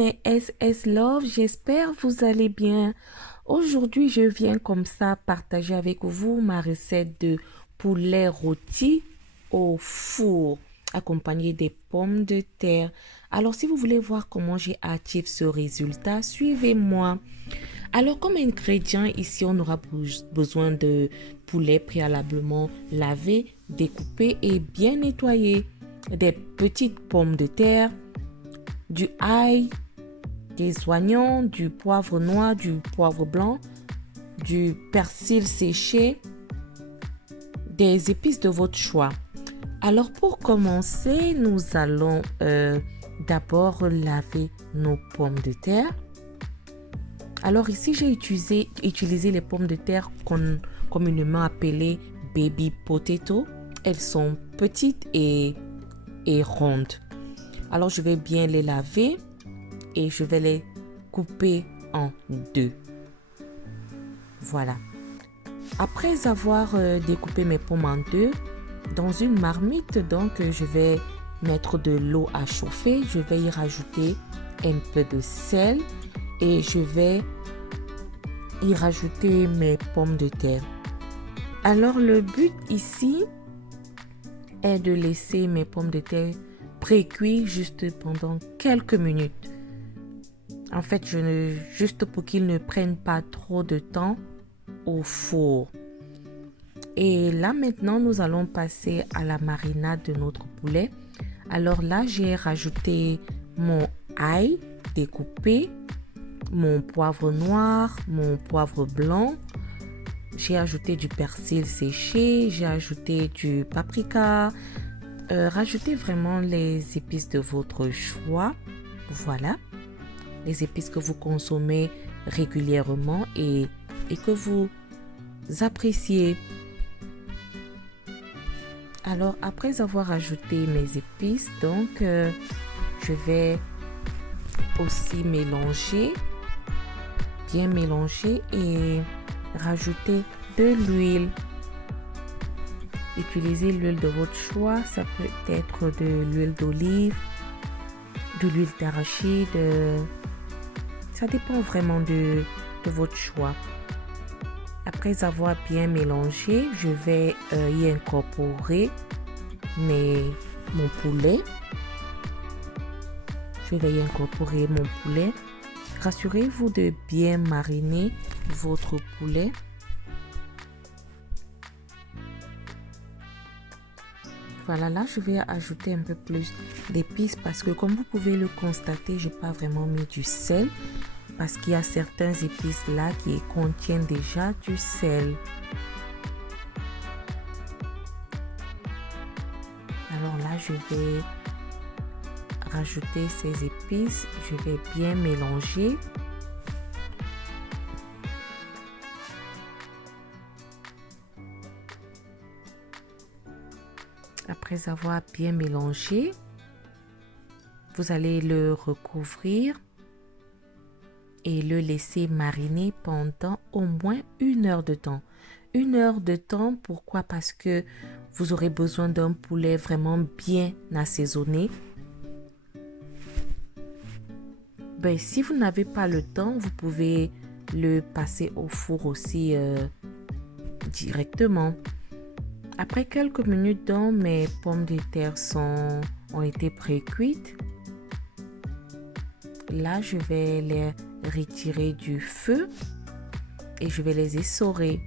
mes SS Love, j'espère vous allez bien. Aujourd'hui, je viens comme ça partager avec vous ma recette de poulet rôti au four, accompagné des pommes de terre. Alors, si vous voulez voir comment j'ai activé ce résultat, suivez-moi. Alors, comme ingrédient, ici, on aura besoin de poulet préalablement lavé, découpé et bien nettoyé, des petites pommes de terre, du ail, des oignons, du poivre noir, du poivre blanc, du persil séché, des épices de votre choix. Alors pour commencer, nous allons d'abord laver nos pommes de terre. Alors ici, j'ai utilisé les pommes de terre communément appelées baby potato. Elles sont petites et rondes. Alors je vais bien les laver et je vais les couper en deux. Voilà. Après avoir découpé mes pommes en deux, dans une marmite, donc je vais mettre de l'eau à chauffer. Je vais y rajouter un peu de sel et je vais y rajouter mes pommes de terre. Alors le but ici est de laisser mes pommes de terre pré-cuire juste pendant quelques minutes. En fait, juste pour qu'ils ne prennent pas trop de temps au four. Et là, maintenant, nous allons passer à la marinade de notre poulet. Alors là, j'ai rajouté mon ail découpé, mon poivre noir, mon poivre blanc. J'ai ajouté du persil séché, j'ai ajouté du paprika. Rajoutez vraiment les épices de votre choix. Voilà. Les épices que vous consommez régulièrement et que vous appréciez. Alors, après avoir ajouté mes épices, donc, je vais aussi mélanger, bien mélanger et rajouter de l'huile. Utilisez l'huile de votre choix, ça peut être de l'huile d'olive, de l'huile d'arachide, ça dépend vraiment de votre choix. Après avoir bien mélangé, je vais y incorporer mon poulet. Je vais y incorporer mon poulet. Rassurez-vous de bien mariner votre poulet. Voilà, là, je vais ajouter un peu plus d'épices parce que comme vous pouvez le constater, je n'ai pas vraiment mis du sel parce qu'il y a certains épices là qui contiennent déjà du sel. Alors là, je vais rajouter ces épices. Je vais bien mélanger. Après avoir bien mélangé, vous allez le recouvrir et le laisser mariner pendant au moins 1 heure de temps. 1 heure de temps, pourquoi? Parce que vous aurez besoin d'un poulet vraiment bien assaisonné. Si vous n'avez pas le temps, vous pouvez le passer au four aussi directement. Après quelques minutes, donc, mes pommes de terre ont été pré-cuites. Là, je vais les retirer du feu et je vais les essorer.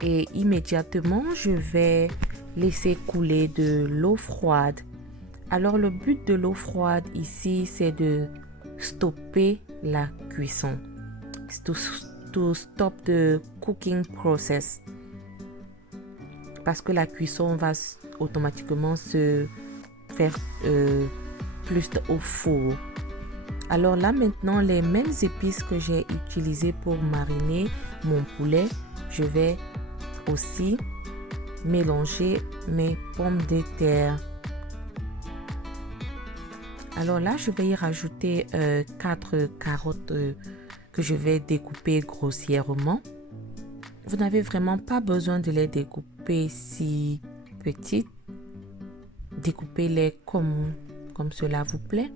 Et immédiatement, je vais laisser couler de l'eau froide. Alors, le but de l'eau froide ici, c'est de stopper la cuisson. To stop the cooking process. Parce que la cuisson va automatiquement se faire plus au four. Alors là maintenant, les mêmes épices que j'ai utilisées pour mariner mon poulet, je vais aussi mélanger mes pommes de terre. Alors là, je vais y rajouter 4 carottes que je vais découper grossièrement. Vous n'avez vraiment pas besoin de les découper si petites. Découpez-les comme cela vous plaît.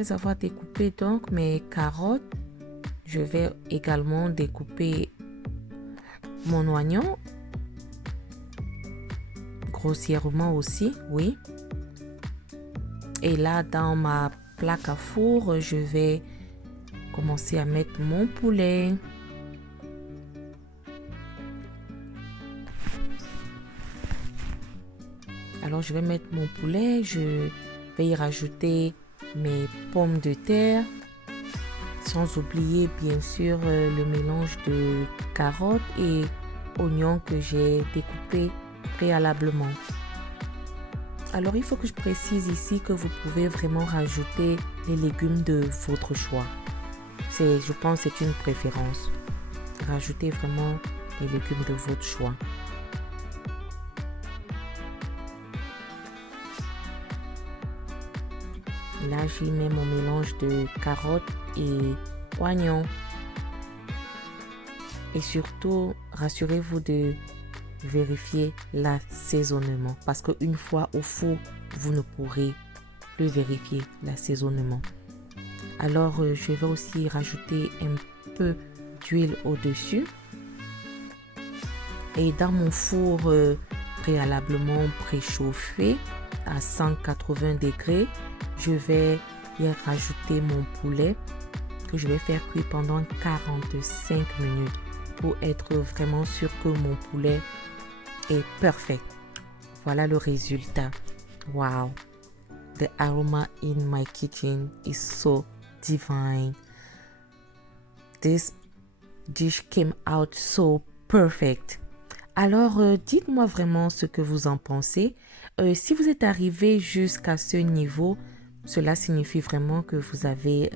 après avoir découpé donc mes carottes, je vais également découper mon oignon grossièrement aussi, oui. Et là, dans ma plaque à four, je vais commencer à mettre mon poulet. Alors, je vais mettre mon poulet, je vais y rajouter mes pommes de terre, sans oublier bien sûr le mélange de carottes et oignons que j'ai découpé préalablement. Alors, il faut que je précise ici que vous pouvez vraiment rajouter les légumes de votre choix. Je pense que c'est une préférence. Rajoutez vraiment les légumes de votre choix. Là, j'y mets mon mélange de carottes et oignons. Et surtout, rassurez-vous de vérifier l'assaisonnement. Parce qu'une fois au four, vous ne pourrez plus vérifier l'assaisonnement. Alors, je vais aussi rajouter un peu d'huile au-dessus. Et dans mon four préalablement préchauffé à 180 degrés, je vais y rajouter mon poulet que je vais faire cuire pendant 45 minutes pour être vraiment sûr que mon poulet est parfait. Voilà le résultat. Wow! The aroma in my kitchen is so divine. This dish came out so perfect. Alors, dites-moi vraiment ce que vous en pensez. Si vous êtes arrivé jusqu'à ce niveau, cela signifie vraiment que vous avez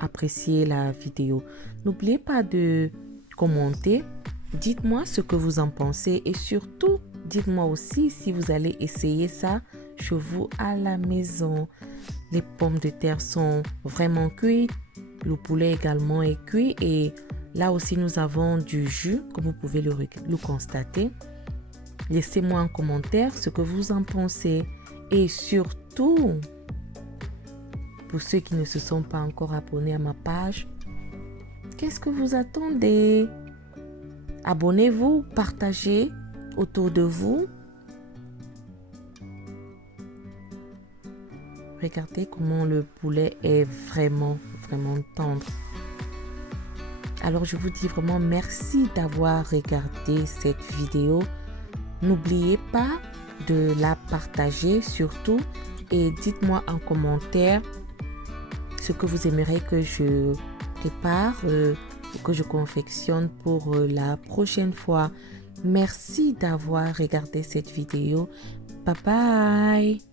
apprécié la vidéo. N'oubliez pas de commenter. Dites-moi ce que vous en pensez et surtout, dites-moi aussi si vous allez essayer ça chez vous à la maison. Les pommes de terre sont vraiment cuites. Le poulet également est cuit et là aussi nous avons du jus, comme vous pouvez le constater. Laissez-moi en commentaire ce que vous en pensez et surtout, pour ceux qui ne se sont pas encore abonnés à ma page, qu'est-ce que vous attendez? Abonnez-vous, partagez autour de vous. Regardez comment le poulet est vraiment tendre. Alors je vous dis vraiment merci d'avoir regardé cette vidéo. N'oubliez pas de la partager surtout et dites-moi en commentaire ce que vous aimeriez que je prépare ou que je confectionne pour la prochaine fois. Merci d'avoir regardé cette vidéo. Bye bye!